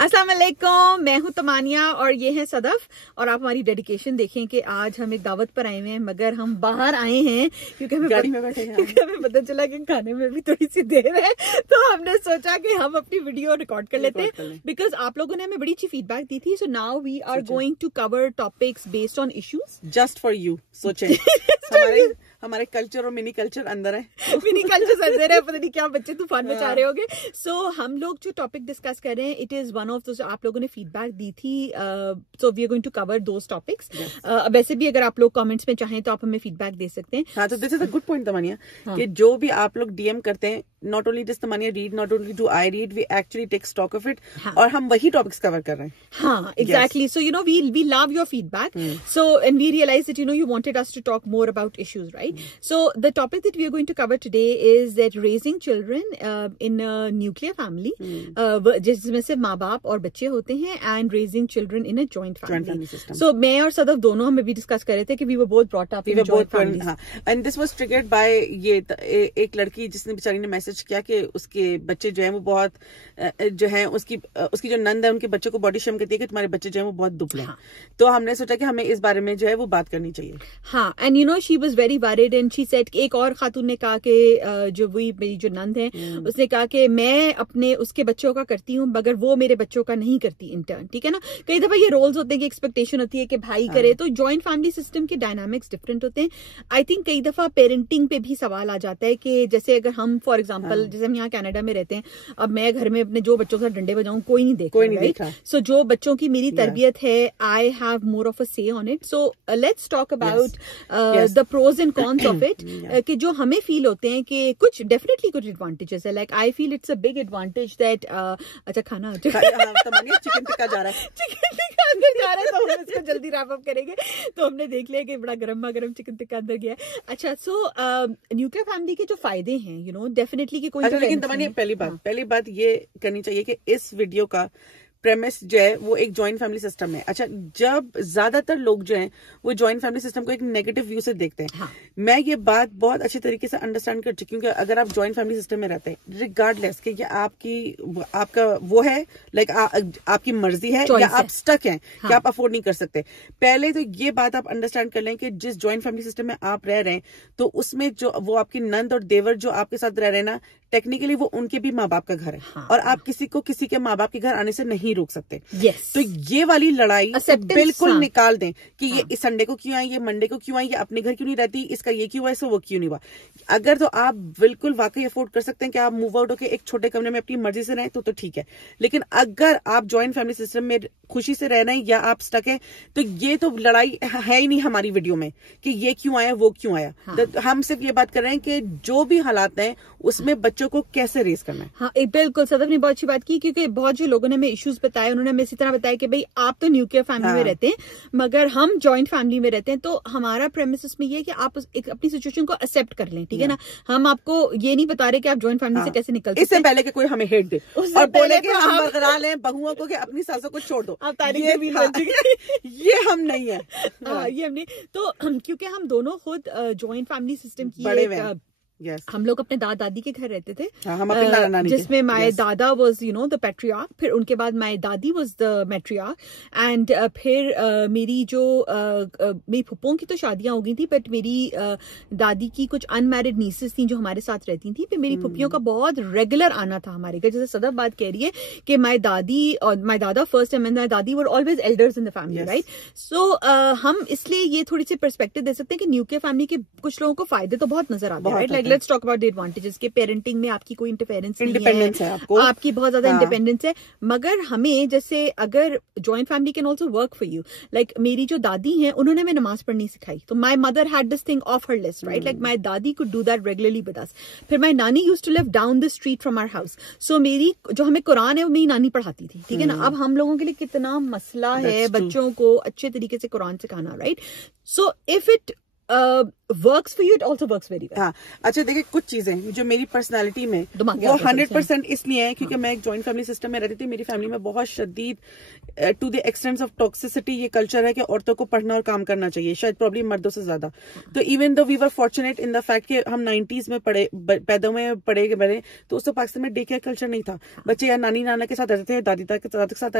अस्सलाम वालेकुम, मैं हूं तमानिया और ये है सदफ। और आप हमारी डेडिकेशन देखें कि आज हम एक दावत पर आए हुए हैं, मगर हम बाहर आए हैं क्योंकि हमें पता चला कि खाने में भी थोड़ी सी देर है, तो हमने सोचा कि हम अपनी वीडियो रिकॉर्ड कर लेते हैं बिकॉज आप लोगों ने हमें बड़ी अच्छी फीडबैक दी थी। So now we are going to cover topics based on issues just for you. सोचें हमारे कल्चर और मिनी कल्चर अंदर है मिनी कल्चर अंदर है, पता नहीं क्या बच्चे तूफान मचा रहे होंगे। सो हम लोग जो टॉपिक डिस्कस कर रहे हैं, it is one of those आप लोगों ने फीडबैक दी थी। So we are going to cover those topics. वैसे भी अगर आप लोग कमेंट्स में चाहें तो आप हमें फीडबैक दे सकते हैं। हाँ, तो this is a good point Tamania, कि जो भी आप लोग डीएम करते हैं, not only does Tamania read, not only do I read, we actually take stock of it, और हम वही टॉपिक्स कवर कर रहे हैं। हाँ, exactly. So you know we love your feedback, so and we realise that you wanted us to talk more about issues, right? So the topic that we are going to cover today is that raising children in a nuclear family, जिसमें से माँ बाप और बच्चे होते हैं, and raising children in a joint family system. So मैं और सदफ दोनों हम भी डिस्कस कर रहे थे कि we were both brought up in joint families. हाँ, and this was triggered by ये एक लड़की जिसने बेचारी ने मैसेज किया कि उसके बच्चे जो है वो बहुत जो है उसकी जो नंद है, उनके बच्चों को बॉडी शेम कहती है कि तुम्हारे बच्चे जो है वो बहुत दुबले हैं। तो हमने सोचा कि हमें इस बारे में जो है वो बात करनी चाहिए। हाँ, and you know she was very worried and she said, एक और खातून ने कहा कि जो वही मेरी जो नंद है, उसने कहा कि मैं अपने उसके बच्चों का करती हूँ मगर वो मेरे बच्चों का नहीं करती इंटर्न। ठीक है ना, कई दफा ये रोल्स होते हैं कि एक्सपेक्टेशन होती है कि भाई करे, तो जॉइंट फैमिली सिस्टम के डायनामिक्स डिफरेंट होते हैं। आई थिंक कई दफा पेरेंटिंग पे भी सवाल आ जाता है कि जैसे अगर हम फॉर एग्जाम्पल जैसे हम यहाँ कनाडा में रहते हैं, अब मैं घर में अपने जो बच्चों के साथ डंडे बजाऊं, कोई नहीं देखता। सो जो बच्चों की मेरी तरबियत है, I have more of a say on it. So let's talk about the pros and cons of it, कि जो हमें फील होते हैं कि कुछ डेफिनेटली कुछ एडवांटेजेस है। Like I feel it's a big advantage that अच्छा खाना चिकन टिक्का जा रहा है, चिकन टिक्का अंदर जा रहा है, तो हम इसको जल्दी रैप अप करेंगे। तो हमने देख लिया कि बड़ा गर्मा गर्म चिकन टिक्का अंदर गया है। अच्छा, सो न्यूक्लियर फैमिली के जो फायदे हैं, यू नो डेफिनेटली कि कोई लेकिन तमानिया पहली बात ये करनी चाहिए कि इस वीडियो का प्रेमिस जो है वो एक जॉइंट फैमिली सिस्टम है। अच्छा, जब ज्यादातर लोग जो हैं वो जॉइंट फैमिली सिस्टम को एक नेगेटिव व्यू से देखते हैं। हाँ। मैं ये बात बहुत अच्छे तरीके से अंडरस्टैंड कर चुकी हूँ कि अगर आप जॉइंट फैमिली सिस्टम में रहते हैं, रिगार्डलेस कि आपका वो है, लाइक आपकी मर्जी है या आप स्टक हैं, हाँ, कि आप अफोर्ड नहीं कर सकते, पहले तो ये बात आप अंडरस्टैंड कर लें कि जिस जॉइंट फैमिली सिस्टम में आप रह रहे हैं, तो उसमें जो वो आपकी नंद और देवर जो आपके साथ रह रहे हैं ना, टेक्निकली वो उनके भी माँ बाप का घर है। हाँ, और आप किसी को किसी के माँ बाप के घर आने से नहीं रोक सकते। yes. तो ये वाली लड़ाई बिल्कुल निकाल दें कि हाँ, ये इस संडे को क्यों आई, ये मंडे को क्यों आई, ये अपने घर क्यों नहीं रहती, इसका ये क्यों हुआ, इसका वो क्यों नहीं हुआ। अगर तो आप बिल्कुल वाकई अफोर्ड कर सकते हैं कि आप मूव आउट होकर एक छोटे कमरे में अपनी मर्जी से रहें तो ठीक है। लेकिन अगर आप जॉइंट फैमिली सिस्टम में खुशी से रह रहे हैं या आप स्टक हैं, तो ये तो लड़ाई है ही नहीं हमारी वीडियो में कि ये क्यों आया वो क्यों आया। हाँ, तो हम सिर्फ ये बात कर रहे हैं कि जो भी हालात हैं उसमें बच्चों को कैसे रेस करना है। हाँ, बिल्कुल सदफ ने बहुत अच्छी बात की, क्योंकि बहुत जो लोगों ने हमें इश्यूज बताए, उन्होंने हमें इसी तरह बताया कि भाई आप तो न्यूक्लियर फैमिली में रहते हैं मगर हम जॉइंट फैमिली में रहते हैं। तो हमारा प्रेमिस में ये है कि आप एक अपनी सिचुएशन को एक्सेप्ट कर लें। ठीक है ना, हम आपको ये नहीं बता रहे कि आप जॉइंट फैमिली से कैसे निकल सकते हैं, इससे पहले कि कोई हमें हेट दे और बोले कि हम बरकरार लें बहुओं को कि अपनी सासों को छोड़ दो, ये भी ये हम नहीं है। हाँ, ये हमने तो क्योंकि हम दोनों खुद जॉइंट फैमिली सिस्टम की Yes. हम लोग अपने दादा दादी के घर रहते थे, जिसमें माय दादा वाज द पैट्रियार्क, फिर उनके बाद माय दादी वाज द मैट्रियार्क, एंड फिर मेरी जो मेरी फुप्पों की तो शादियां हो गई थी, बट मेरी दादी की कुछ अनमैरिड नीसेस थी जो हमारे साथ रहती थी। फिर मेरी फुप्पियों का बहुत रेगुलर आना था हमारे घर। जैसे सदफ बात कह रही है कि माय दादी और माय दादा फर्स्ट एंड माय दादी were always elders in the family, right? So हम इसलिए ये थोड़ी सी पर्सपेक्टिव दे सकते हैं कि न्यूक्लियर फैमिली के कुछ लोगों को फायदे तो बहुत नजर आते हैं, right? Like let's talk about the advantages के पेरेंटिंग में आपकी कोई इंडिपेंडेंस नहीं है, आपकी बहुत ज्यादा इंडिपेंडेंस है। मगर हमें जैसे अगर joint family can also work for you, like मेरी जो दादी हैं उन्होंने हमें नमाज पढ़नी सिखाई, तो my mother had this thing of her list, right? Like my दादी could do that regularly with us. फिर माय नानी used to live down the street from our house, so मेरी जो हमें कुरान है वो मेरी नानी पढ़ाती थी। ठीक है ना, अब हम लोगों के लिए कितना मसला है बच्चों को अच्छे तरीके से कुरान सिखाना, right? So if it works for you, it also works very well. हाँ, अच्छा देखिए, कुछ चीजें जो मेरी पर्सनालिटी में वो 100% इसलिए है क्योंकि मैं एक जॉइंट फैमिली सिस्टम में रहती थी। मेरी फैमिली में बहुत शदीद to the extent of toxicity ये कल्चर है कि औरतों को पढ़ना और काम करना चाहिए, शायद प्रॉब्लम मर्दों से ज्यादा। तो even though we were fortunate in the fact कि हम 90s में पैदा हुए पढ़े बने, तो उस पाकिस्तान में डे केयर कल्चर नहीं था। बच्चे या नानी नाना के साथ रहते थे, दादी दादा के साथ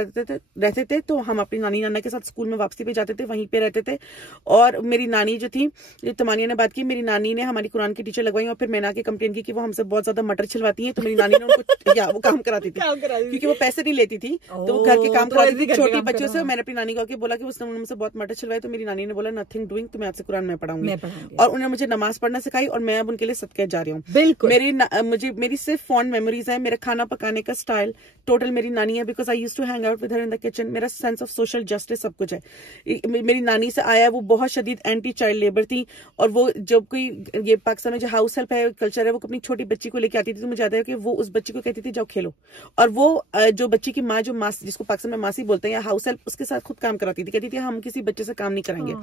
रहते थे, तो हम अपनी नानी नाना के साथ स्कूल में वापसी पे जाते थे, वहीं पे रहते थे। और मेरी नानी जो थी, जो तमानिया ने बात की, मेरी नानी ने हमारी कुरान की टीचर लगवाई और फिर मैंने आके कंप्लेन की कि वो हमसे बहुत ज्यादा मटर छिलवाती हैं, तो मेरी नानी ने उनको या वो काम कराती थी क्योंकि वो पैसे नहीं लेती थी, तो वो घर के काम कराती थी छोटी बच्चों से। मैंने अपनी नानी को आके बोला कि उसने मुझसे बहुत मटर छिलवाई, तो मेरी नानी ने बोला नथिंग डूइंग, तो मैं आपसे कुरान में पढ़ाऊंगी। और उन्होंने मुझे नमाज पढ़ना सिखाई और मैं अब उनके लिए सदके जा रही हूँ। बिल्कुल मेरी सिर्फ फॉन्ड मेमोरीज है। मेरा खाना पकाने का स्टाइल टोटल मेरी नानी है, because I used to hang out with her in the kitchen. मेरा सेंस ऑफ सोशल जस्टिस सब कुछ है, मेरी नानी से आया। वो बहुत शदीद एंटी चाइल्ड लेबर थी, और वो जब कोई ये पाकिस्तान में जो हाउस हेल्प है कल्चर है, वो अपनी छोटी बच्ची को लेके आती थी, तो मुझे याद है कि वो उस बच्ची को कहती थी जाओ खेलो, और वो जो बच्ची की माँ, जो मासी, जिसको पाकिस्तान में मासी बोलते हैं, या हाउस हेल्प, उसके साथ खुद काम कराती थी। कहती थी हम किसी बच्चे से काम नहीं कराएंगे।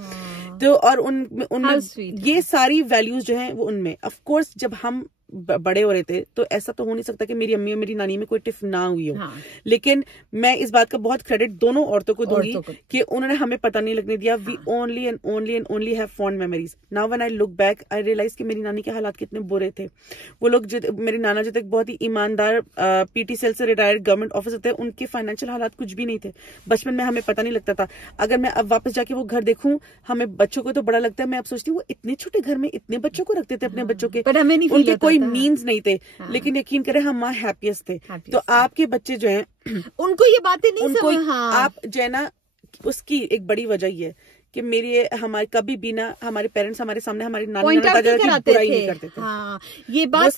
तो और उनमें ये सारी वैल्यूज जो है वो उनमें, ऑफ कोर्स जब हम बड़े हो रहे थे तो ऐसा तो हो नहीं सकता कि मेरी अम्मी और मेरी नानी में कोई टिफ ना हुई हो। हाँ। लेकिन मैं इस बात का बहुत क्रेडिट दोनों औरतों को दूंगी कि उन्होंने हमें पता नहीं लगने दिया। We only and only have fond memories. Now when I look back I realize कि मेरी नानी के हालात कितने बुरे थे। वो लोग मेरे नाना जो थे बहुत ही ईमानदार पीटी सेल से रिटायर्ड गवर्नमेंट ऑफिसर थे, उनके फाइनेंशियल हालात कुछ भी नहीं थे। बचपन में हमें पता नहीं लगता था। अगर मैं अब वापस जाके वो घर देखूं, हमें बच्चों को तो बड़ा लगता है। मैं अब सोचती हूँ वो इतने छोटे घर में इतने बच्चों को रखते थे अपने बच्चों के, उनके कोई मीन्स नहीं थे। हाँ। लेकिन यकीन करें हम वहाँ हैप्पीएस्ट थे। तो आपके बच्चे जो हैं उनको ये बातें नहीं समझ। हाँ। आप जो है ना, उसकी एक बड़ी वजह ये है कि हमारे कभी भी ना हमारे पेरेंट्स हमारे सामने हमारी नानी दादा की बुराई नहीं करते थे। हाँ, ये बात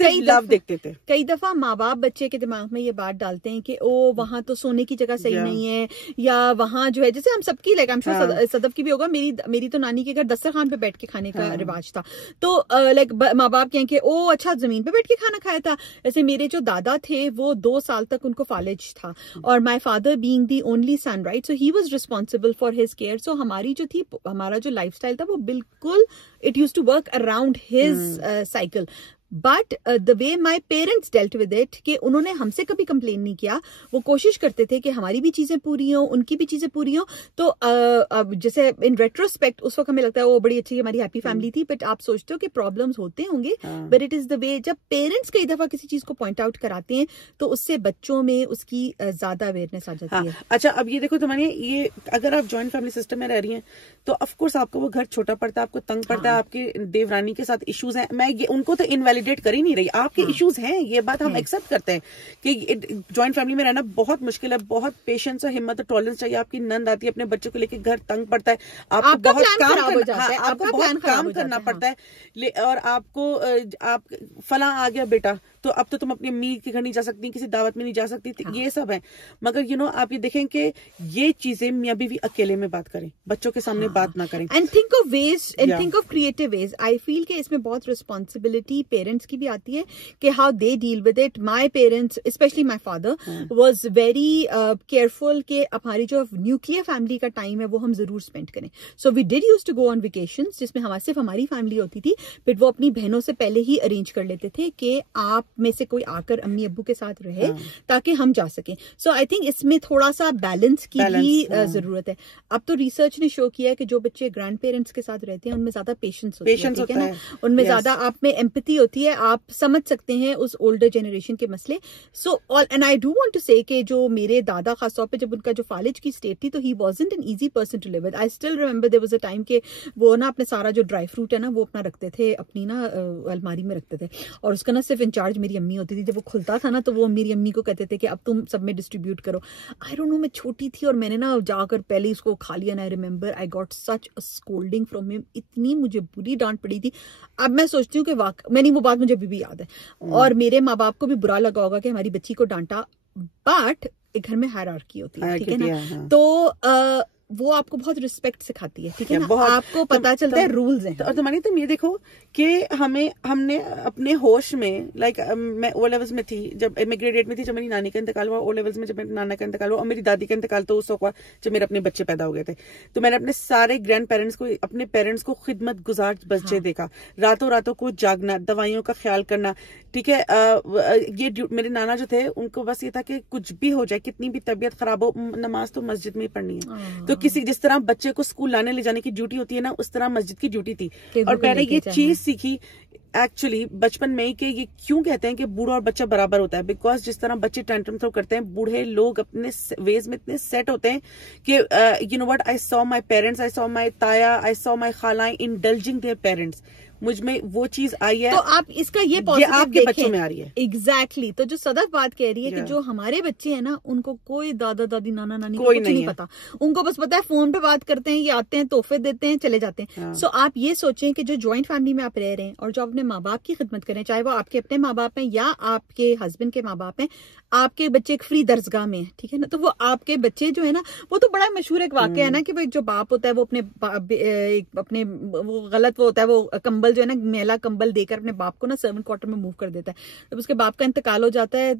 कई दफा माँ बाप बच्चे के दिमाग में ये बात डालते हैं कि ओ वहाँ तो सोने की जगह सही नहीं है, या वहाँ जो है, जैसे हम सबकी like I am sure Sadaf की भी होगा, मेरी तो नानी के घर दस्तरखान पे बैठ के खाने का रिवाज था। तो लाइक माँ बाप कहें कि ओ अच्छा जमीन पे बैठ के खाना खाया था। ऐसे मेरे जो दादा थे वो 2 साल तक उनको फालिज था, और my father being the only son, right, so he was responsible for his care. So हमारी जो थी, हमारा जो लाइफस्टाइल था वो बिल्कुल it used to work around his cycle. But the way my parents dealt with it, कि उन्होंने हमसे कभी कंप्लेन नहीं किया। वो कोशिश करते थे कि हमारी भी चीजें पूरी हो, उनकी भी चीजें पूरी हो। तो जैसे इन रेट्रोस्पेक्ट उस वक्त हमें लगता है वो बड़ी अच्छी हमारी हैप्पी फैमिली थी, बट आप सोचते हो कि प्रॉब्लम्स होते होंगे, but it is the way. जब पेरेंट्स कई दफा किसी चीज को पॉइंट आउट कराते हैं तो उससे बच्चों में उसकी ज्यादा अवेयरनेस आ जाती है। अच्छा, अब ये देखो तुम्हारे, ये अगर आप जॉइंट फैमिली सिस्टम में रह रही हैं तो ऑफकोर्स आपको वो घर छोटा पड़ता है, आपको तंग पड़ता है, आपके देवरानी के साथ इश्यूज हैं। मैं उनको तो इनवैलिडेट कर ही नहीं रही, आपके इश्यूज हैं, ये बात हम एक्सेप्ट करते हैं कि जॉइंट फैमिली में रहना बहुत मुश्किल है। बहुत पेशेंस और हिम्मत और टॉलरेंस चाहिए। आपकी नंद आती है, अपने बच्चों को लेकर घर तंग पड़ता है, आपको बहुत काम करना पड़ता है, और आपको आप फला आ गया बेटा तो अब तो तुम अपनी अम्मी के घर नहीं जा सकती, किसी दावत में नहीं जा सकती, ये सब है। मगर आप ये देखें कि ये चीजें मियां बीवी अकेले में बात करें, बच्चों के सामने बात ना करें। And think of ways and think of creative ways. I feel कि इसमें बहुत रिस्पॉन्सिबिलिटी पेरेंट्स की भी आती है कि how they deal with it. My parents, specially my father, was very careful कि हमारी जो न्यूक्लियर फैमिली का टाइम है वो हम जरूर स्पेंड करें। So we did use to go on vacations, जिसमें सिर्फ हमारी फैमिली होती थी, बट वो अपनी बहनों से पहले ही अरेंज कर लेते थे कि आप में से कोई आकर अम्मी अब्बू के साथ रहे ताकि हम जा सकें। सो आई थिंक इसमें थोड़ा सा बैलेंस की भी जरूरत है। अब तो रिसर्च ने शो किया है कि जो बच्चे ग्रैंड पेरेंट्स के साथ रहते हैं उनमें ज्यादा पेशेंस होती है, ठीक है ना, उनमें ज्यादा आप में एम्पैथी होती है, आप समझ सकते हैं उस ओल्डर जनरेशन के मसले। So and I do want to say कि जो मेरे दादा खासतौर पे जब उनका जो फालिज की स्टेट थी तो he wasn't an easy person to live with. I still remember there was a time के वो ना अपने सारा जो ड्राई फ्रूट है ना वो अपना रखते थे, अपनी ना अलमारी में रखते थे, और उसका ना सिर्फ इंचार्ज मेरी अम्मी होती थी। जब वो खुलता था ना तो वो मेरी अम्मी को कहते थे कि अब तुम सब में डिस्ट्रीब्यूट करो। आई डोंट नो, मैं छोटी थी और मैंने ना जाकर पहले ही उसको खा लिया। I remember I got such a scolding from him, इतनी मुझे बुरी डांट पड़ी थी। अब मैं सोचती हूँ कि मैंने वो बात मुझे अभी भी याद है, और मेरे माँ बाप को भी बुरा लगा होगा कि हमारी बच्ची को डांटा, बट एक घर में हायरार्की होती है, ठीक है ना। तो वो आपको बहुत रिस्पेक्ट सिखाती है, ठीक है ना, आपको पता चलता है रूल्स हैं। और तुम्हारी तुम ये देखो कि हमने अपने होश में लाइक मैं ओ लेवल्स में थी जब मैं ग्रेड 8 में थी जब मेरी नानी का इंतकाल हुआ, ओ लेवल्स में जब मेरे नाना का इंतकाल हुआ, और मेरी दादी का इंतकाल तो उस वक्त हुआ जब मेरे अपने बच्चे पैदा हो गए थे। तो मैंने अपने सारे ग्रैंड पेरेंट्स को, अपने पेरेंट्स को खिदमत गुजार बच्चे देखा, रातों रातों को जागना, दवाइयों का ख्याल करना, ठीक है। ये मेरे नाना जो थे उनको बस ये था कि कुछ भी हो जाए, कितनी भी तबीयत खराब हो, नमाज तो मस्जिद में ही पढ़नी है। तो किसी जिस तरह बच्चे को स्कूल लाने ले जाने की ड्यूटी होती है ना, उस तरह मस्जिद की ड्यूटी थी। और मैंने ये चीज सीखी एक्चुअली बचपन में ही कि ये क्यों कहते हैं कि बूढ़ा और बच्चा बराबर होता है, बिकॉज जिस तरह बच्चे टेंट्रम थ्रो करते हैं, बूढ़े लोग अपने वेज में इतने सेट होते हैं कि you know what, I saw my parents, I saw my ताया, आई सॉ माय खालाएं इंडल्जिंग देयर पेरेंट्स। मुझ में वो चीज आई है। तो आप इसका ये पॉजिटिव आपके बच्चों में आ रही है। एग्जैक्टली। तो जो सदफ बात कह रही है कि जो हमारे बच्चे हैं ना, उनको कोई दादा दादी नाना नानी को कुछ नहीं पता, उनको बस पता है फोन पे बात करते हैं, ये आते हैं, तोहफे देते हैं, चले जाते हैं। सो आप ये सोचें कि जो ज्वाइंट फैमिली में आप रह रहे हैं और जो अपने माँ बाप की खिदमत करें, चाहे वो आपके अपने माँ बाप हैं या आपके हस्बैंड के माँ बाप हैं, आपके बच्चे एक फ्री दर्जगाह में है, ठीक है ना, तो वो आपके बच्चे जो है ना, वो तो बड़ा मशहूर एक वाकया है ना कि वो जो बाप होता है वो अपने वो गलत वो होता है, वो कंबल जो है ना, मेला कंबल देकर अपने बाप को ना सर्वेंट क्वार्टर में मूव कर देता है। जब उसके बाप का इंतकाल हो जाता है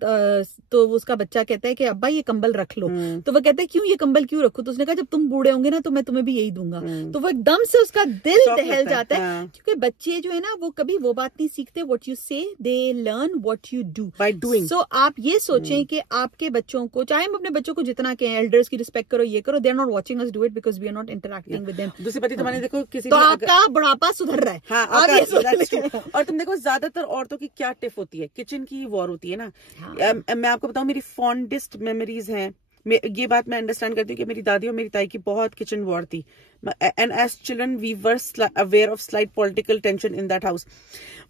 तो उसका बच्चा कहता है कि अब्बा ये कंबल रख लो। तो वो कहता है क्यों, ये कंबल क्यों रखो? तो उसने कहा जब तुम बूढ़े होंगे ना तो मैं तुम्हें भी यही दूंगा। तो वो एकदम से उसका दिल दहल जाता है, क्योंकि बच्चे जो है ना वो कभी वो बात नहीं सीखते, what you say they learn what you do by doing. So आप ये सोचें कि आपके बच्चों को, चाहे हम अपने बच्चों को जितना कहें एल्डर्स की रिस्पेक्ट करो, ये करो, they are not watching us do it because we are not interacting with them. दूसरी बात तुम्हारे देखो किसी तो आपका बुढ़ापा सुधर रहा है। हाँ, और तुम देखो ज्यादातर औरतों की क्या टिप होती है, किचन की वॉर होती है ना। मैं आपको बताऊं, मेरी फॉन्डेस्ट मेमोरीज हैं, ये बात मैं अंडरस्टैंड करती हूँ कि मेरी दादी और मेरी ताई की बहुत किचन वॉर थी, and as children we were aware of slight political tension in that house.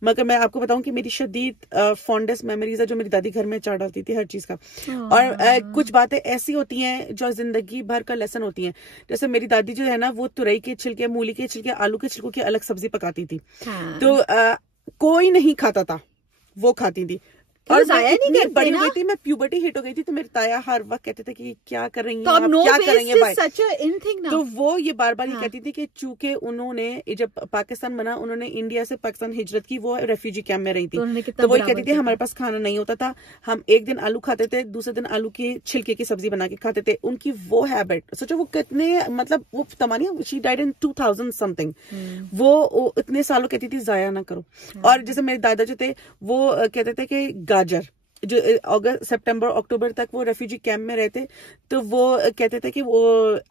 मगर मैं आपको बताऊं कि मेरी शदीद फॉन्डेस्ट मेमोरीज है जो मेरी दादी घर में चाट डालती थी हर चीज का। और कुछ बातें ऐसी होती हैं जो जिंदगी भर का लेसन होती हैं। जैसे मेरी दादी जो है ना, वो तुरई के छिलके, मूली के छिलके, आलू के छिलकों की अलग सब्जी पकाती थी। तो कोई नहीं खाता था, वो खाती थी। और मैं बड़ी हुई थी, मैं प्यूबर्टी हिट हो गई थी, तो मेरे ताया हर वक्त कहते थे कि क्या कर रही हैं, तो आप क्या करेंगे भाई। तो वो ये बार बार ये कहती थी कि चूंकि उन्होंने जब पाकिस्तान बना, उन्होंने इंडिया से पाकिस्तान हिजरत की, वो रेफ्यूजी कैंप में रही थी, तो वही कहती थी हमारे पास खाना नहीं होता था, हम एक दिन आलू खाते थे, दूसरे दिन आलू के छिलके की सब्जी बना के खाते थे। उनकी वो हैबिट सोचो, वो कितने मतलब वो तमानी, शी डाइड इन 2000 समथिंग, वो इतने सालों कहती थी जाया ना करो। और जैसे मेरे दादा जो थे वो कहते थे कि गाजर, जो अगस्त सितंबर अक्टूबर तक वो रेफ्यूजी कैंप में रहते, तो वो कहते थे कि वो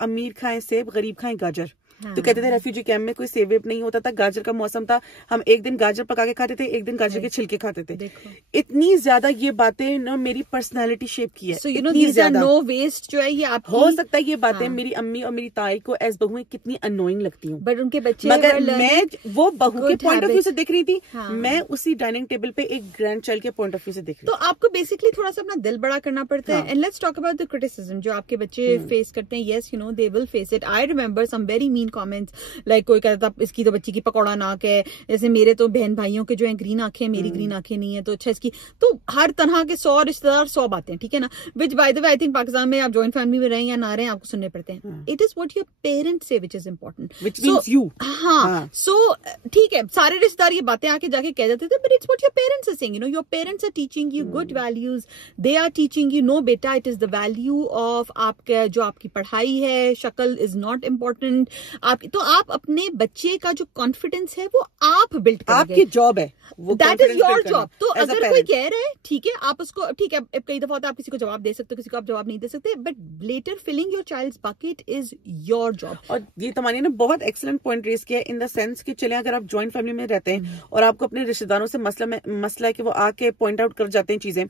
अमीर खाएं सेब, गरीब खाएं गाजर। तो कहते थे रेफ्यूजी कैंप में कोई सेब वेब नहीं होता था, गाजर का मौसम था, हम एक दिन गाजर पका के खाते थे, एक दिन गाजर के छिलके खाते थे। इतनी ज्यादा ये बातें ना मेरी पर्सनैलिटी शेप की है। So, you know, these are no waste जो है ये आपकी, हो सकता है ये बातें मेरी अम्मी और मेरी ताई को एज बहू कितनी अनोइंग लगती हूँ, बट उनके बच्चे, मगर मैं वो बहू के पॉइंट ऑफ व्यू से देख रही थी, मैं उसी डाइनिंग टेबल पे एक ग्रैंड चाइल्ड के पॉइंट ऑफ व्यू से देख रही थी। तो आपको बेसिकली थोड़ा सा अपना दिल बड़ा करना पड़ता है। And let's talk about the criticism जो आपके बच्चे फेस करते हैं। Yes, you know, they will face it. I remember some very mean comments, like कोई कहता था इसकी तो बच्ची की पकौड़ा नाक है, जैसे मेरे तो बहन भाइयों के जो है ग्रीन आंखें, मेरी ग्रीन आंखें नहीं है, तो अच्छा इसकी, तो हर तरह के 100 रिश्तेदार 100 बातें, ठीक है ना, विच by the way I think Pakistan में आप जॉइंट फैमिली में रहें या ना रहें, आपको सुनने पड़ते हैं। It is what your parents say which is important, which means you. हाँ, सो ठीक है, सारे रिश्तेदार ये बातें आके जाके कह देते थे, but it's what your parents are saying, you know, your parents are teaching you good values, they are teaching you, no बेटा, it is the value of आपका जो आपकी पढ़ाई है, शक्ल इज नॉट इम्पोर्टेंट आपकी। तो आप अपने बच्चे का जो कॉन्फिडेंस है वो आप बिल्ड करेंगे, आपकी जॉब है वो, दैट इज योर जॉब। तो अगर कोई कह रहा है, ठीक है, आप उसको, ठीक है, कई दफा होता है आप किसी को जवाब दे सकते हो, किसी को आप जवाब नहीं दे सकते, but later filling your child's bucket is your job. और ये तमानी ने बहुत एक्सीलेंट पॉइंट रेज किया इन द सेंस कि चले अगर आप जॉइंट फैमिली में रहते हैं और आपको अपने रिश्तेदारों से मसला है कि वो आके पॉइंट आउट कर जाते हैं चीजें,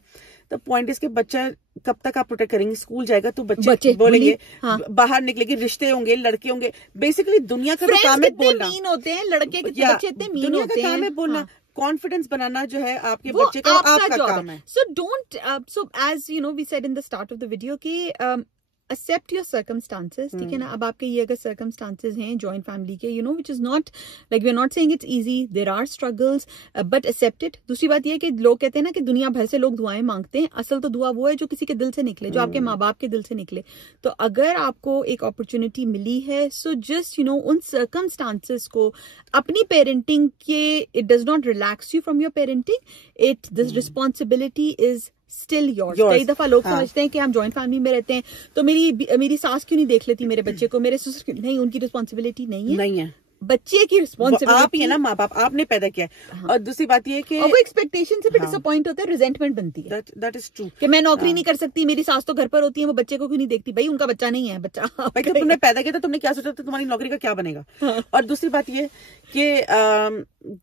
तो पॉइंट इसके बच्चा कब तक आप प्रोटेक्ट करेंगे? स्कूल जाएगा तो बच्चे बोलेंगे, हाँ। बाहर निकलेंगे, रिश्ते होंगे, लड़के होंगे, बेसिकली दुनिया का काम है बोलना। मीन होते हैं लड़के के बच्चे, इतने मीन दुनिया होते का काम है बोलना। कॉन्फिडेंस बनाना जो है आपके बच्चे का, आपका काम है। So don't, so as you know we said in the start of the video कि accept your circumstances, ठीक है ना. अब आपके ये अगर circumstances हैं joint family के, you know, which is not like we are not saying it's easy, there are struggles, but accept it. दूसरी बात ये है कि लोग कहते हैं ना कि दुनिया भर से लोग दुआएं मांगते हैं, असल तो दुआ वो है जो किसी के दिल से निकले, जो आपके माँ बाप के दिल से निकले. तो अगर आपको एक अपॉर्चुनिटी मिली है, so just you know उन circumstances को अपनी parenting के, it does not relax you from your parenting, this responsibility is still yours. कई दफा लोग समझते हैं कि हम जॉइंट फैमिली में रहते हैं तो मेरी सास क्यों नहीं देख लेती मेरे बच्चे को, मेरे ससुर क्यों नहीं, उनकी रिस्पॉन्सिबिलिटी नहीं है. बच्चे की रिस्पॉन्सिबिलिटी आप ही है ना, माँ बाप आपने पैदा किया है. और दूसरी बात ये कि वो एक्सपेक्टेशन से भी डिसअपॉइंट होता है, रिजेंटमेंट बनती है. दैट इज ट्रू कि मैं नौकरी नहीं कर सकती, मेरी सास तो घर पर होती है, वो बच्चे को क्यों नहीं देखती. भाई उनका बच्चा नहीं है, बच्चा भाई जब तुमने पैदा किया तो तुमने क्या सोचा था तुम्हारी नौकरी का क्या बनेगा. और दूसरी बात ये कि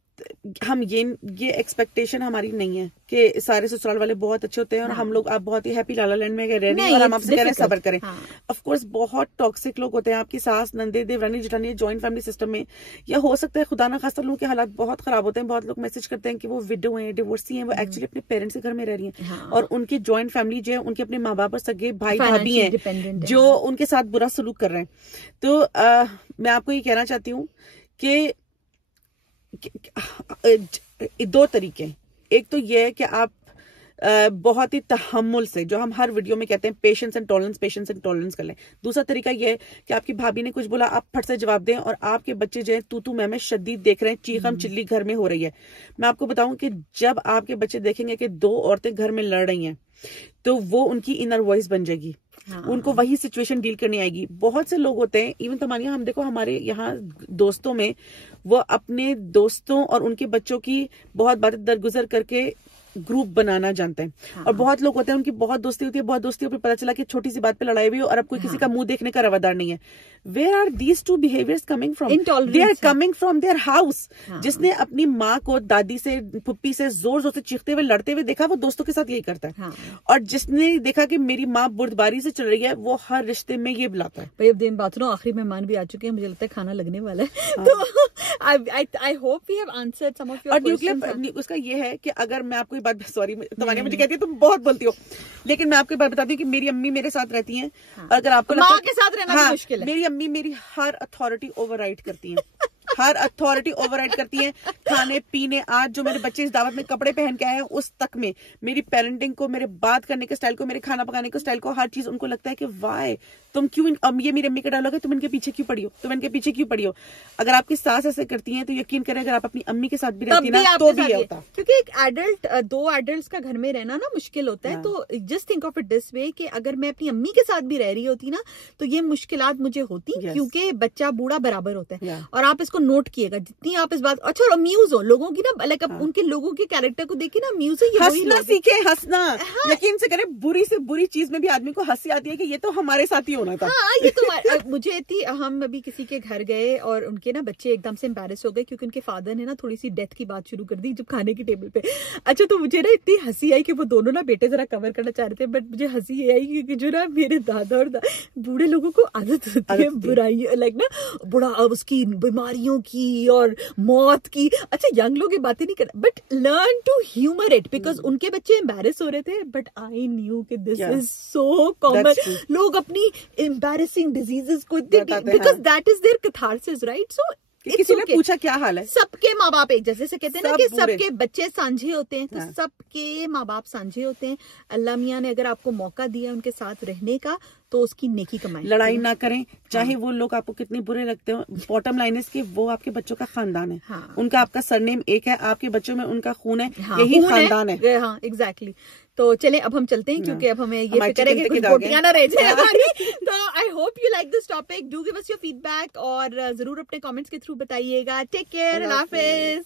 हम ये एक्सपेक्टेशन हमारी नहीं है कि सारे ससुराल वाले बहुत अच्छे होते हैं और हम लोग आप बहुत ही हैप्पी लाला लैंड में रह रहे हैं और हम आपसे कह रहे हैं सब्र करें. ऑफ कोर्स बहुत टॉक्सिक लोग होते हैं, आपकी सास, नंदे, देवरानी, जेठानी जॉइंट फैमिली सिस्टम में, या हो सकता है खुदा ना खास्ता लोगों के हालात बहुत खराब होते हैं. बहुत लोग मैसेज करते हैं कि वो विडो हैं, डिवोर्सी हैं, वो एक्चुअली अपने पेरेंट्स के घर में रह रही हैं और उनकी जॉइंट फैमिली जो है उनके अपने माँ बाप और सगे भाई भाभी हैं जो उनके साथ बुरा सलूक कर रहे हैं. तो मैं आपको ये कहना चाहती हूँ कि दो तरीके. एक तो ये है कि आप बहुत ही तहम्मुल से, जो हम हर वीडियो में कहते हैं पेशेंस एंड टॉलरेंस कर लें. दूसरा तरीका ये है कि आपकी भाभी ने कुछ बोला, आप फट से जवाब दें और आपके बच्चे जो है तू मैं शदीद देख रहे हैं, चीखम चिल्ली घर में हो रही है. मैं आपको बताऊं कि जब आपके बच्चे देखेंगे कि दो औरतें घर में लड़ रही हैं तो वो उनकी इनर वॉइस बन जाएगी. उनको वही सिचुएशन डील करनी आएगी. बहुत से लोग होते हैं, इवन तमानिया, हम देखो हमारे यहाँ दोस्तों में वो अपने दोस्तों और उनके बच्चों की बहुत बातें दरगुजर करके ग्रुप बनाना जानते हैं. और बहुत लोग होते हैं उनकी बहुत दोस्ती होती है, बहुत दोस्ती पर पता चला कि छोटी सी बात पे लड़ाई हुई और अब कोई किसी का मुंह देखने का रवादार नहीं है. Where are these two behaviours coming from? They are coming from their house. जिसने अपनी माँ को दादी से, फुप्पी से जोर जोर से चीखते हुए लड़ते हुए देखा, वो दोस्तों के साथ यही करता है. और जिसने देखा कि मेरी माँ बुर्दबारी से चल रही है, वो हर रिश्ते में ये बुलाता है. भाई अब दिन बात सुनो, आखिरी मेहमान भी आ चुके हैं, मुझे लगता है खाना लगने वाला है. तो I hope we have answered some of your questions. और न्यूक्लियर उसका ये है कि अगर मैं आपको बात, सॉरी तमानिया मुझे कहती है तुम बहुत बोलती हो, लेकिन मैं आपको बात बताती हूँ कि मेरी अम्मी मेरे साथ रहती हैं. अगर आपको माँ के साथ रहना मुश्किल है. मेरी अम्मी मेरी हर अथॉरिटी ओवरराइड करती हैं. हर अथॉरिटी ओवरराइड करती है. खाने पीने, आज जो मेरे बच्चे इस दावत में कपड़े पहन के आए हैं उस तक में, मेरी पेरेंटिंग को, मेरे बात करने के स्टाइल को, मेरे खाना पकाने के स्टाइल को, हर चीज उनको लगता है कि वाई तुम क्यों, ये मेरी अम्मी का डायलॉग है, तुम इनके पीछे क्यों पड़ी हो. अगर आपकी सास ऐसे करती है तो यकीन करें अगर आप अपनी अम्मी के साथ भी रहती ना तो भी होता. क्योंकि एक एडल्ट, दो एडल्ट्स का घर में रहना ना मुश्किल होता है. तो just think of it this way कि अगर मैं अपनी अम्मी के साथ भी रह रही होती ना तो ये मुश्किलात मुझे होती, क्योंकि बच्चा बूढ़ा बराबर होता है. और आप इसको नोट किएगा जितनी आप इस बात, अच्छा, और अम्यूज हो लोगों की ना, लाइक उनके लोगों के कैरेक्टर को देखे ना अम्यूज हो, हंसना सीखे, हंसना. यकीन से करें, बुरी से बुरी चीज में भी आदमी को हंसी आती है कि ये तो हमारे साथ ही होना था. ये तो मुझे थी, हम अभी किसी के घर गए और उनके ना बच्चे एकदम से एम्बैरेस हो गए क्योंकि उनके फादर ने ना थोड़ी सी डेथ की बात शुरू कर दी जब खाने की टेबल पे. अच्छा, तो मुझे ना इतनी हंसी आई कि वो दोनों ना बेटे जरा कवर करना चाह रहे थे, बट मुझे हंसी ये आई क्योंकि जो ना मेरे दादा और बूढ़े लोगों को आदत होती है बुराई, लाइक ना बुढ़ा उसकी बीमारियों की और मौत की. अच्छा, यंग लोग ये बातें नहीं करते, but learn to humour it, because उनके बच्चे एम्बैरेस हो रहे थे, बट आई न्यू कि दिस इज सो कॉमन. लोग अपनी एम्बैरेसिंग डिजीजेस को, because that is their catharsis, right? So किसी ने पूछा क्या हाल है, सबके माँ बाप एक जैसे से कहते हैं ना कि सबके बच्चे सांझे होते हैं, तो सबके माँ बाप सांझे होते हैं. अल्लाह मियाँ ने अगर आपको मौका दिया उनके साथ रहने का तो उसकी नेकी कमाई. लड़ाई ना करें, चाहे वो लोग आपको कितने बुरे लगते हो. बॉटम लाइन इज कि वो आपके बच्चों का खानदान है. उनका आपका सरनेम एक है, आपके बच्चों में उनका खून है, यही खानदान है. हाँ, एग्जैक्टली. तो चले अब हम चलते हैं क्योंकि अब हमें ये फिक्र है कि कुछ बोटियां ना रह जाए हमारी. तो I hope you like this topic. Do give us your feedback और जरूर अपने कमेंट्स के थ्रू बताइएगा. टेक केयर, अल्लाह हाफिज.